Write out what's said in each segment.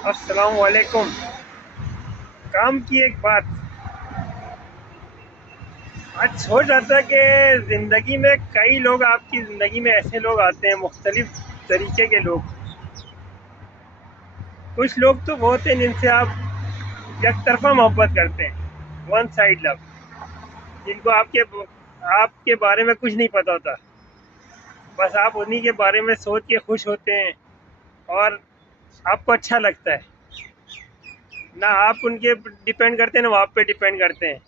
अस्सलाम वालेकुम। काम की एक बात आज सोच रहा था कि ज़िंदगी में कई लोग, आपकी ज़िंदगी में ऐसे लोग आते हैं, मुख्तलिफ तरीके के लोग। कुछ लोग तो वो होते हैं जिनसे आप एक तरफा मोहब्बत करते हैं, वन साइड लव, जिनको आपके बारे में कुछ नहीं पता होता, बस आप उन्हीं के बारे में सोच के खुश होते हैं और आपको अच्छा लगता है। ना आप उनके डिपेंड करते हैं, ना वो आप पे डिपेंड करते हैं।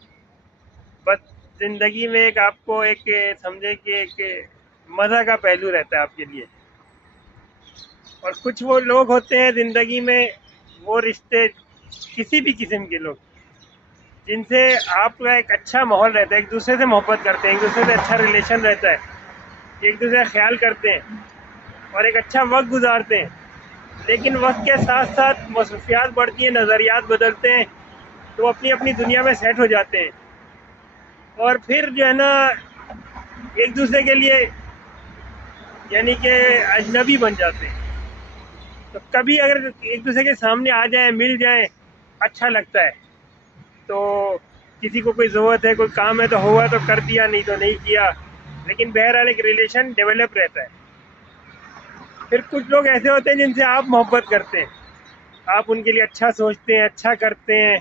बस ज़िंदगी में एक आपको एक समझे कि एक मज़ा का पहलू रहता है आपके लिए। और कुछ वो लोग होते हैं ज़िंदगी में, वो रिश्ते किसी भी किस्म के लोग, जिनसे आपका एक अच्छा माहौल रहता है, एक दूसरे से मोहब्बत करते हैं, एक दूसरे से अच्छा रिलेशन रहता है, एक दूसरे का ख्याल करते हैं और एक अच्छा वक्त गुजारते हैं। लेकिन वक्त के साथ साथ मसरूफियात बढ़ती हैं, नज़रियात बदलते हैं, तो अपनी अपनी दुनिया में सेट हो जाते हैं और फिर जो है ना एक दूसरे के लिए यानी कि अजनबी बन जाते हैं। तो कभी अगर एक दूसरे के सामने आ जाए, मिल जाए, अच्छा लगता है। तो किसी को कोई ज़रूरत है, कोई काम है तो हुआ तो कर दिया, नहीं तो नहीं किया, लेकिन बहरहाल एक रिलेशन डेवलप रहता है। फिर कुछ लोग ऐसे होते हैं जिनसे आप मोहब्बत करते हैं, आप उनके लिए अच्छा सोचते हैं, अच्छा करते हैं,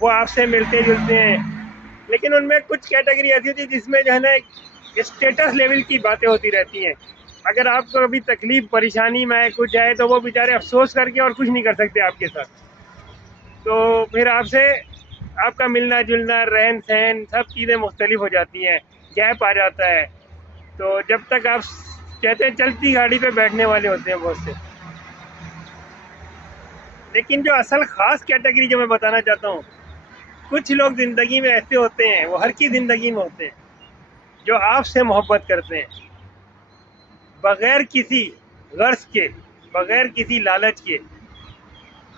वो आपसे मिलते जुलते हैं। लेकिन उनमें कुछ कैटेगरी ऐसी होती है जिसमें जो है ना स्टेटस लेवल की बातें होती रहती हैं। अगर आपको कभी तकलीफ परेशानी में आए, कुछ आए, तो वो बेचारे अफसोस करके और कुछ नहीं कर सकते आपके साथ। तो फिर आपसे आपका मिलना जुलना, रहन सहन, सब चीज़ें मुख्तलिफ हो जाती हैं, गैप आ जाता है। तो जब तक आप कहते हैं चलती गाड़ी पे बैठने वाले होते हैं बहुत से। लेकिन जो असल ख़ास कैटेगरी जो मैं बताना चाहता हूँ, कुछ लोग ज़िंदगी में ऐसे होते हैं, वो हर की ज़िंदगी में होते हैं, जो आपसे मोहब्बत करते हैं बग़ैर किसी गर्ज़ के, बग़ैर किसी लालच के।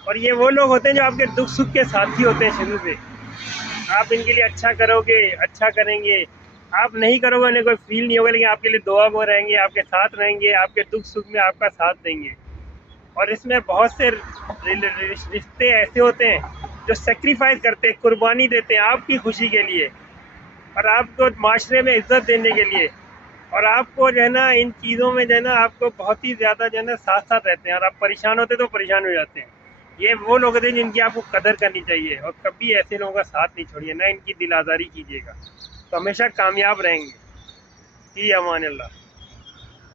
और ये वो लोग होते हैं जो आपके दुख सुख के साथी होते हैं शुरू से। आप इनके लिए अच्छा करोगे, अच्छा करेंगे, आप नहीं करोगे उन्हें कोई फील नहीं होगा, लेकिन आपके लिए दुआ गो रहेंगे, आपके साथ रहेंगे, आपके दुख सुख में आपका साथ देंगे। और इसमें बहुत से रिश्ते ऐसे होते हैं जो सेक्रीफाइस करते हैं, कुर्बानी देते हैं आपकी खुशी के लिए और आपको माशरे में इज्जत देने के लिए। और आपको जो है ना इन चीज़ों में जो है ना आपको बहुत ही ज़्यादा जो है ना साथ साथ रहते हैं, और आप परेशान होते तो परेशान हो जाते हैं। ये वो लोग होते हैं जिनकी आपको कदर करनी चाहिए, और कभी ऐसे लोगों का साथ नहीं छोड़िए, ना इनकी दिल आज़ारी कीजिएगा, तो हमेशा कामयाब रहेंगे। जी अमान अल्लाह।